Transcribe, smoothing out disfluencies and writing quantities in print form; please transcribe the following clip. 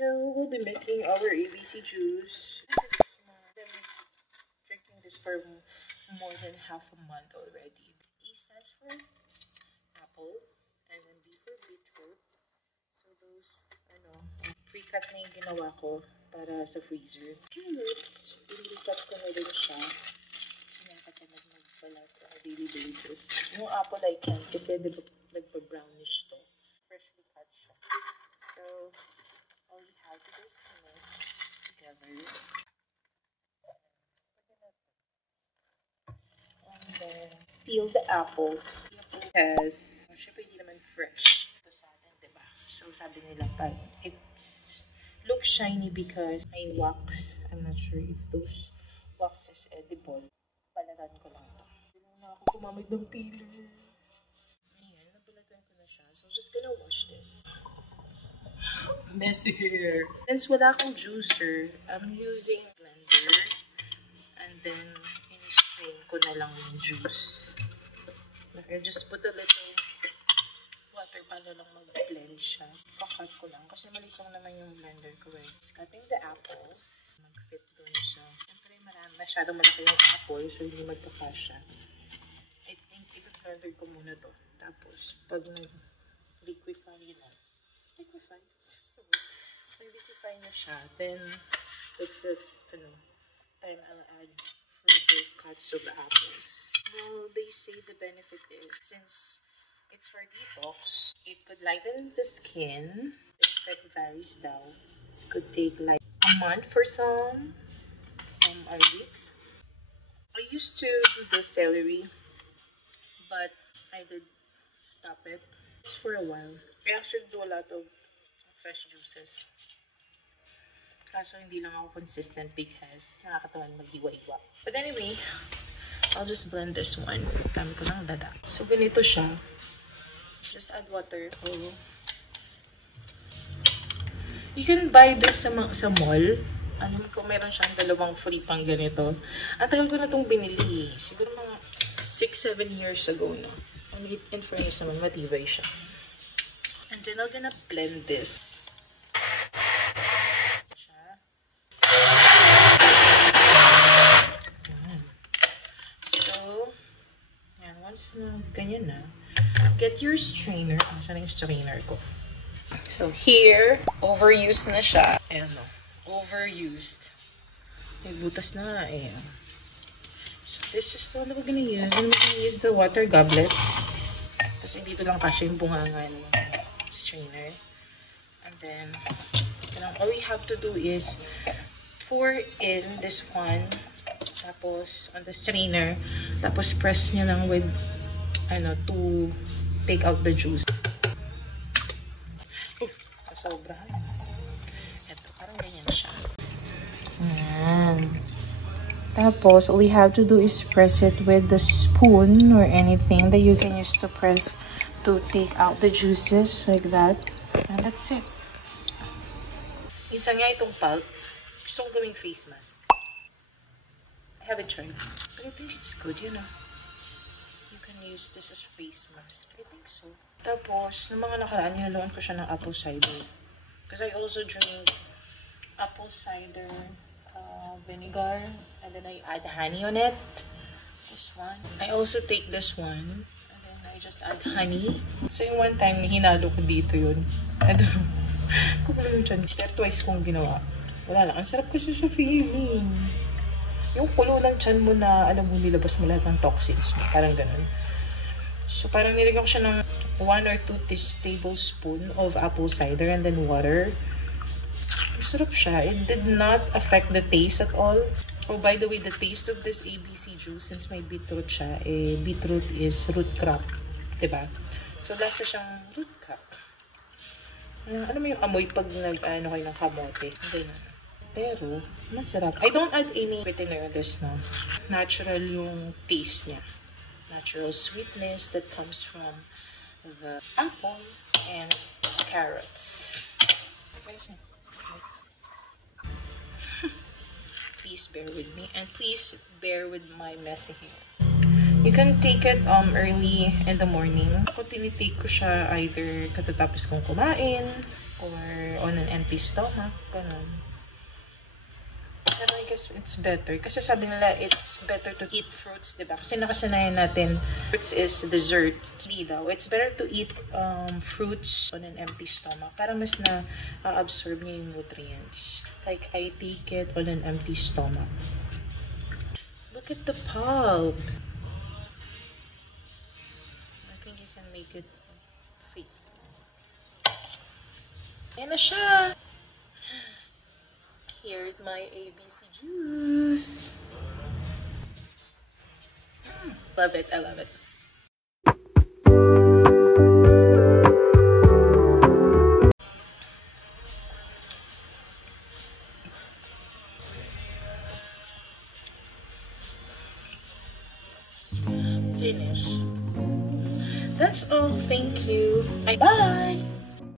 So we'll be making our ABC juice. This is I'm drinking this for more than half a month already. E stands for apple, and then B for beetroot. So those, pre-cut na yung ginawa ko para sa freezer. Carrots, pinikat ko na rin siya. So nakakatid magbalat on a daily basis. Yung apple I can't kasi nagpa-brownish to. Freshly cut siya. So all you have to do is mix together. And then peel the apples. Because syempre hindi naman fresh ito sa atin, diba? So sabi nila pag it's looks shiny because may wax. I'm not sure if those wax is edible. Balatan ko lang ito. Hindi na ako gumamit ng peeler. Ayan, nabalatan ko na siya. So just gonna wash this. Messy hair. Since wala akong juicer, I'm using blender. And then, in-strain ko na lang yung juice. Okay, just put a little water para lang mag-blend siya. Kakat ko lang. Kasi maliit lang naman yung blender ko eh. Just cutting the apples. Mag-fit dun siya. Siyempre, masyadong malaki yung apple, so hindi magkakasya. I think, ipa-blender ko muna to. Tapos, pag nag-liquefy na. Liquefy na siya, then that's the time I'll add further cuts of the apples. Well, they say the benefit is since it's for detox, it could lighten the skin. The effect varies daw. It could take like a month for some are weeks. I used to do the celery, but I did stop it just for a while. I actually do a lot of fresh juices. Kaso hindi lang ako consistent because nakakatawan maghiwa-hiwa. But anyway, I'll just blend this one. Dami ko lang dada. So ganito siya. Just add water. Oh. You can buy this sa mall. Alam ko meron siyang dalawang free pang ganito. Ang tagal ko na itong binili. Siguro mga 6-7 years ago na. In fairness naman, matibay siya. And then I'm gonna blend this. Once na ganyan na, get your strainer. Saan yung strainer ko? So here, overused na siya. Ayan o, overused. May butas na nga eh. So this is what we're gonna use. And we're gonna use the water goblet. Kasi dito lang kasi yung bunganga ng strainer. And then, all we have to do is pour in this one. Tapos, on the strainer. Tapos, press nyo lang with, to take out the juice. Sobra. Ito, parang ganyan siya. Ayan. Tapos, all you have to do is press it with the spoon or anything that you can use to press to take out the juices, like that. And that's it. Isa nga itong pulp. Gusto kong gawing face mask. I haven't tried, but I think it's good, you can use this as face mask. I think so. Tapos, ng mga nakaraan, nilaluan ko siya ng apple cider. Because I also drink apple cider vinegar, and then I add honey on it. This one. I also take this one, and then I just add honey. So, yung one time, hinalo ko dito yun. I don't know. Kumulo yung chan. Pero twice kong ginawa. Wala lang. Ang sarap kasi sa feeling. Yung kulo ng tiyan mo na, alam mo, nilabas mo lahat ng toxins mo. Parang ganun. So, parang nilagyan ko siya ng 1 or 2 tablespoon of apple cider and then water. Masarap siya. It did not affect the taste at all. Oh, by the way, the taste of this ABC juice, since may beetroot siya, beetroot is root crop. Diba? So, lasa siyang root crop. Ano mo yung amoy pag kayo ng kamote? Ganyan. Pero, masarap. I don't add any sweetener on this, no. Natural yung taste niya. Natural sweetness that comes from the apple and carrots. Please bear with me. And please bear with my messy hair. You can take it early in the morning. Ako tinitake ko siya either katatapos kong kumain or on an empty stomach, ganun. Pero I guess it's better. Kasi sabi nila, it's better to eat fruits, diba? Kasi nakasanayan natin, fruits is dessert. Hindi daw. It's better to eat fruits on an empty stomach para mas na-absorb niya yung nutrients. Like, I take it on an empty stomach. Look at the pulps. I think you can make it face mask. Ayan na siya! Here's my ABC juice. Love it. I love it. Finish. That's all. Thank you. Bye.